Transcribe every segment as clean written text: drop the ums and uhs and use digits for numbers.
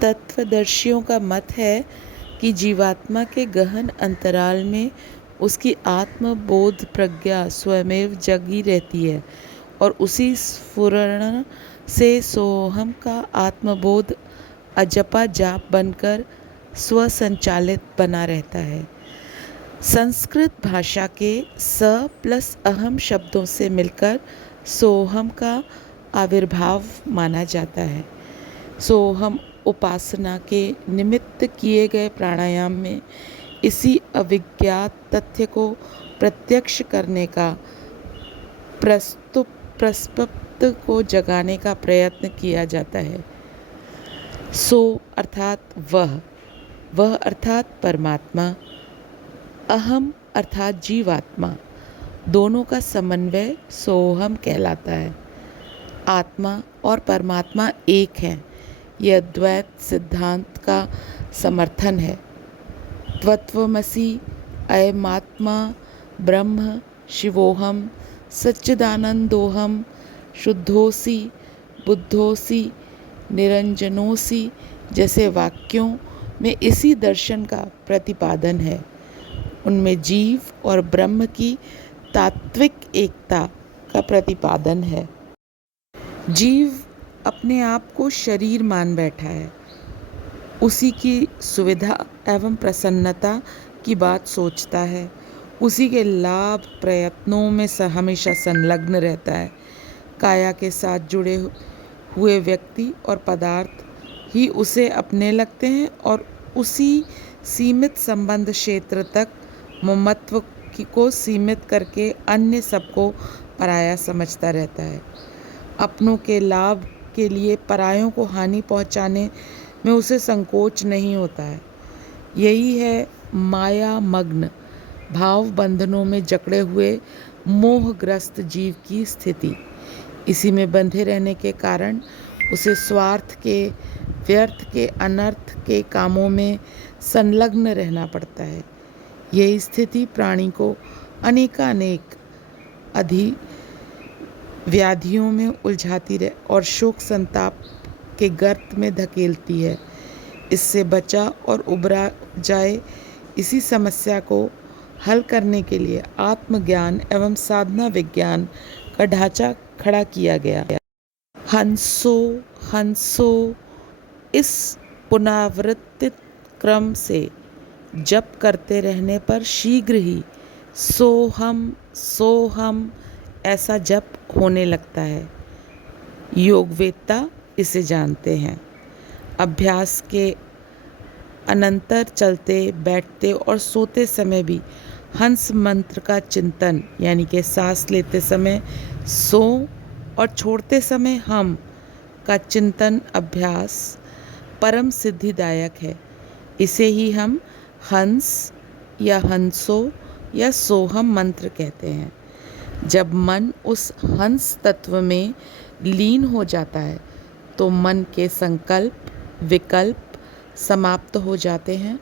तत्वदर्शियों का मत है कि जीवात्मा के गहन अंतराल में उसकी आत्मबोध प्रज्ञा स्वयमेव जगी रहती है और उसी स्फुरण से सोहम का आत्मबोध अजपा जाप बनकर स्वसंचालित बना रहता है। संस्कृत भाषा के स प्लस अहम शब्दों से मिलकर सोहम का आविर्भाव माना जाता है। सोहम उपासना के निमित्त किए गए प्राणायाम में इसी अविज्ञात तथ्य को प्रत्यक्ष करने का प्रस्फुट को जगाने का प्रयत्न किया जाता है। सो अर्थात वह अर्थात परमात्मा, अहम अर्थात जीवात्मा, दोनों का समन्वय सोहम कहलाता है। आत्मा और परमात्मा एक हैं, यह द्वैत सिद्धांत का समर्थन है। त्वत्वमसि अयमात्मा ब्रह्म शिवोहम सच्चिदानंदोहम शुद्धोसी बुद्धोसी निरंजनोसी जैसे वाक्यों में इसी दर्शन का प्रतिपादन है। उनमें जीव और ब्रह्म की तात्विक एकता का प्रतिपादन है। जीव अपने आप को शरीर मान बैठा है, उसी की सुविधा एवं प्रसन्नता की बात सोचता है, उसी के लाभ प्रयत्नों में हमेशा संलग्न रहता है। काया के साथ जुड़े हुए व्यक्ति और पदार्थ ही उसे अपने लगते हैं और उसी सीमित संबंध क्षेत्र तक ममत्व को सीमित करके अन्य सबको पराया समझता रहता है। अपनों के लाभ के लिए परायों को हानि पहुंचाने में उसे संकोच नहीं होता है। यही है माया मग्न भाव बंधनों में जकड़े हुए मोहग्रस्त जीव की स्थिति। इसी में बंधे रहने के कारण उसे स्वार्थ के, व्यर्थ के, अनर्थ के कामों में संलग्न रहना पड़ता है। यही स्थिति प्राणी को अनेकानेक व्याधियों में उलझाती रहे और शोक संताप के गर्त में धकेलती है। इससे बचा और उबरा जाए, इसी समस्या को हल करने के लिए आत्मज्ञान एवं साधना विज्ञान का ढांचा खड़ा किया गया। हंसो इस पुनरावृत्ति क्रम से जप करते रहने पर शीघ्र ही सोहम ऐसा जप होने लगता है। योगवेत्ता इसे जानते हैं। अभ्यास के अनंतर चलते बैठते और सोते समय भी हंस मंत्र का चिंतन, यानी कि सांस लेते समय सो और छोड़ते समय हम का चिंतन अभ्यास परम सिद्धिदायक है। इसे ही हम हंस या हंसो या सोहम मंत्र कहते हैं। जब मन उस हंस तत्व में लीन हो जाता है तो मन के संकल्प विकल्प समाप्त हो जाते हैं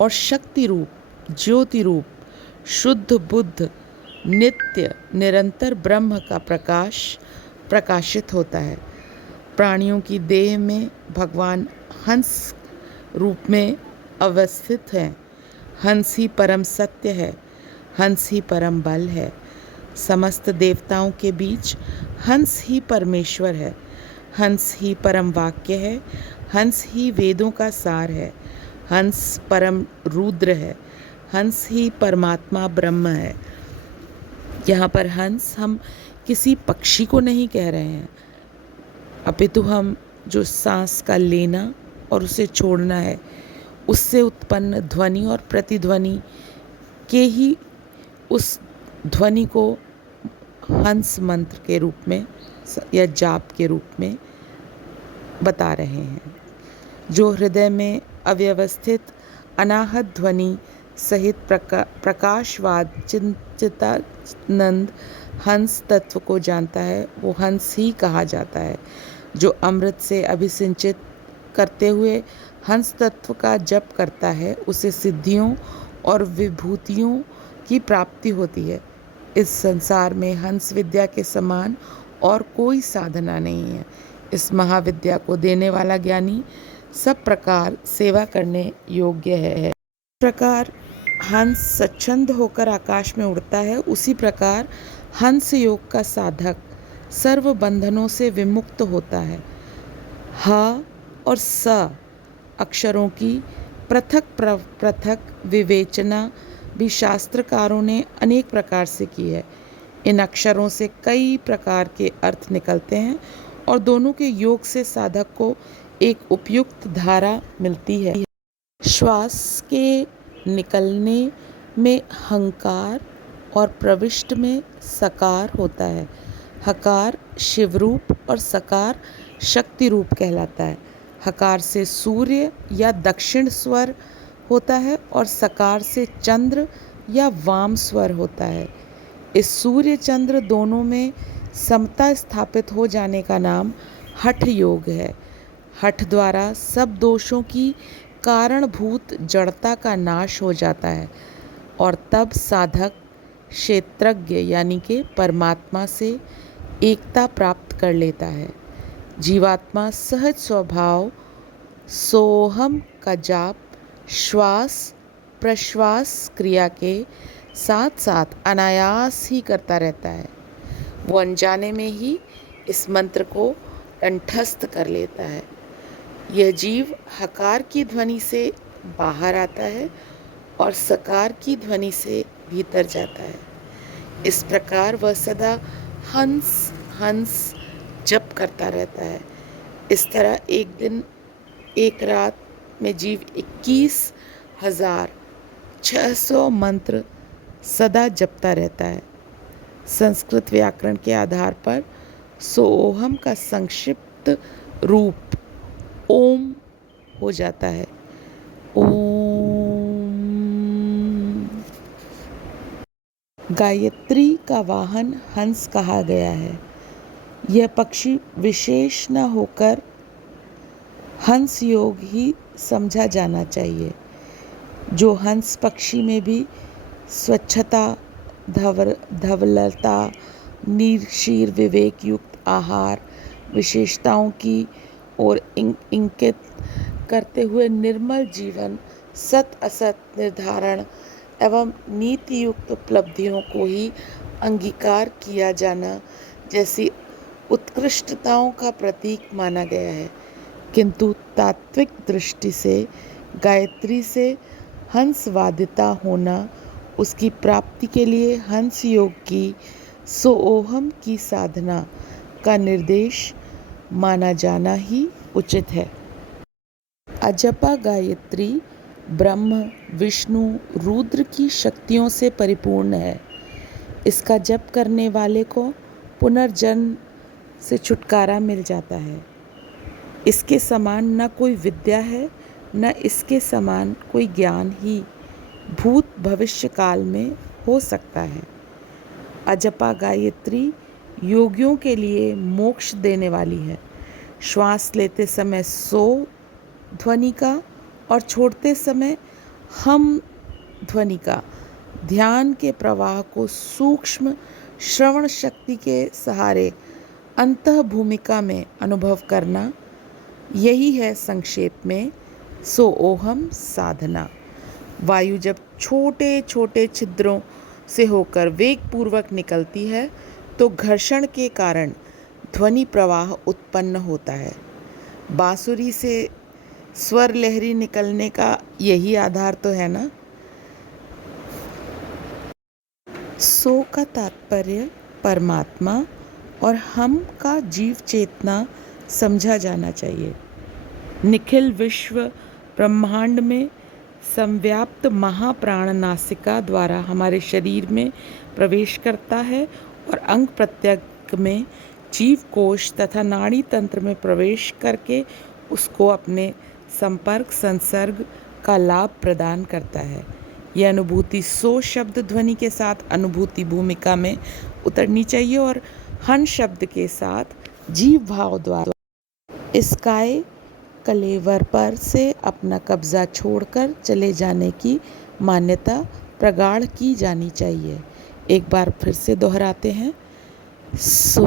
और शक्ति रूप, ज्योति रूप, शुद्ध बुद्ध, नित्य निरंतर ब्रह्म का प्रकाश प्रकाशित होता है। प्राणियों की देह में भगवान हंस रूप में अवस्थित हैं। हंस ही परम सत्य है, हंस ही परम बल है। समस्त देवताओं के बीच हंस ही परमेश्वर है, हंस ही परम वाक्य है, हंस ही वेदों का सार है, हंस परम रुद्र है, हंस ही परमात्मा ब्रह्म है। यहाँ पर हंस हम किसी पक्षी को नहीं कह रहे हैं, अपितु हम जो सांस का लेना और उसे छोड़ना है, उससे उत्पन्न ध्वनि और प्रतिध्वनि के ही उस ध्वनि को हंस मंत्र के रूप में या जाप के रूप में बता रहे हैं। जो हृदय में अव्यवस्थित अनाहत ध्वनि सहित प्रकाशवाद चित्तानंद हंस तत्व को जानता है, वो हंस ही कहा जाता है। जो अमृत से अभिसिंचित करते हुए हंस तत्व का जप करता है, उसे सिद्धियों और विभूतियों की प्राप्ति होती है। इस संसार में हंस विद्या के समान और कोई साधना नहीं है। इस महाविद्या को देने वाला ज्ञानी सब प्रकार सेवा करने योग्य है। इस प्रकार हंस स्वच्छंद होकर आकाश में उड़ता है, उसी प्रकार हंस योग का साधक सर्व बंधनों से विमुक्त होता है। ह और स अक्षरों की पृथक पृथक विवेचना भी शास्त्रकारों ने अनेक प्रकार से की है। इन अक्षरों से कई प्रकार के अर्थ निकलते हैं और दोनों के योग से साधक को एक उपयुक्त धारा मिलती है। श्वास के निकलने में हंकार और प्रविष्ट में सकार होता है। हकार शिवरूप और सकार शक्ति रूप कहलाता है। हकार से सूर्य या दक्षिण स्वर होता है और सकार से चंद्र या वाम स्वर होता है। इस सूर्य चंद्र दोनों में समता स्थापित हो जाने का नाम हठ योग है। हठ द्वारा सब दोषों की कारणभूत जड़ता का नाश हो जाता है और तब साधक क्षेत्रज्ञ यानी कि परमात्मा से एकता प्राप्त कर लेता है। जीवात्मा सहज स्वभाव सोहम का जाप श्वास प्रश्वास क्रिया के साथ साथ अनायास ही करता रहता है। वो अनजाने में ही इस मंत्र को कंठस्थ कर लेता है। यह जीव हकार की ध्वनि से बाहर आता है और सकार की ध्वनि से भीतर जाता है। इस प्रकार वह सदा हंस हंस जप करता रहता है। इस तरह एक दिन एक रात में जीव 21,600 मंत्र सदा जपता रहता है। संस्कृत व्याकरण के आधार पर सोहम का संक्षिप्त रूप ओम हो जाता है। ओम। गायत्री का वाहन हंस कहा गया है। यह पक्षी विशेष न होकर हंस योग ही समझा जाना चाहिए। जो हंस पक्षी में भी स्वच्छता, धवलता, नीरशीर विवेक युक्त आहार विशेषताओं की ओर इंगित करते हुए निर्मल जीवन, सत असत निर्धारण एवं नीति युक्त उपलब्धियों को ही अंगीकार किया जाना जैसी उत्कृष्टताओं का प्रतीक माना गया है। किंतु तात्विक दृष्टि से गायत्री से हंसवादिता होना, उसकी प्राप्ति के लिए हंस योग की सोओहम की साधना का निर्देश माना जाना ही उचित है। अजपा गायत्री ब्रह्म, विष्णु, रुद्र की शक्तियों से परिपूर्ण है। इसका जप करने वाले को पुनर्जन्म से छुटकारा मिल जाता है। इसके समान न कोई विद्या है, न इसके समान कोई ज्ञान ही भूत भविष्य काल में हो सकता है। अजपा गायत्री योगियों के लिए मोक्ष देने वाली है। श्वास लेते समय सो ध्वनि का और छोड़ते समय हम ध्वनि का ध्यान के प्रवाह को सूक्ष्म श्रवण शक्ति के सहारे अंतः भूमिका में अनुभव करना, यही है संक्षेप में सोओहम साधना। वायु जब छोटे छोटे छिद्रों से होकर वेग पूर्वक निकलती है तो घर्षण के कारण ध्वनि प्रवाह उत्पन्न होता है। बांसुरी से स्वर लहरी निकलने का यही आधार तो है ना। सो का तात्पर्य परमात्मा और हम का जीव चेतना समझा जाना चाहिए। निखिल विश्व ब्रह्मांड में संव्याप्त महाप्राण नासिका द्वारा हमारे शरीर में प्रवेश करता है और अंग प्रत्यंग में जीव कोश तथा नाड़ी तंत्र में प्रवेश करके उसको अपने संपर्क संसर्ग का लाभ प्रदान करता है। यह अनुभूति सो शब्द ध्वनि के साथ अनुभूति भूमिका में उतरनी चाहिए और हन शब्द के साथ जीव भाव द्वारा इस काय कलेवर पर से अपना कब्जा छोड़कर चले जाने की मान्यता प्रगाढ़ की जानी चाहिए। एक बार फिर से दोहराते हैं। सो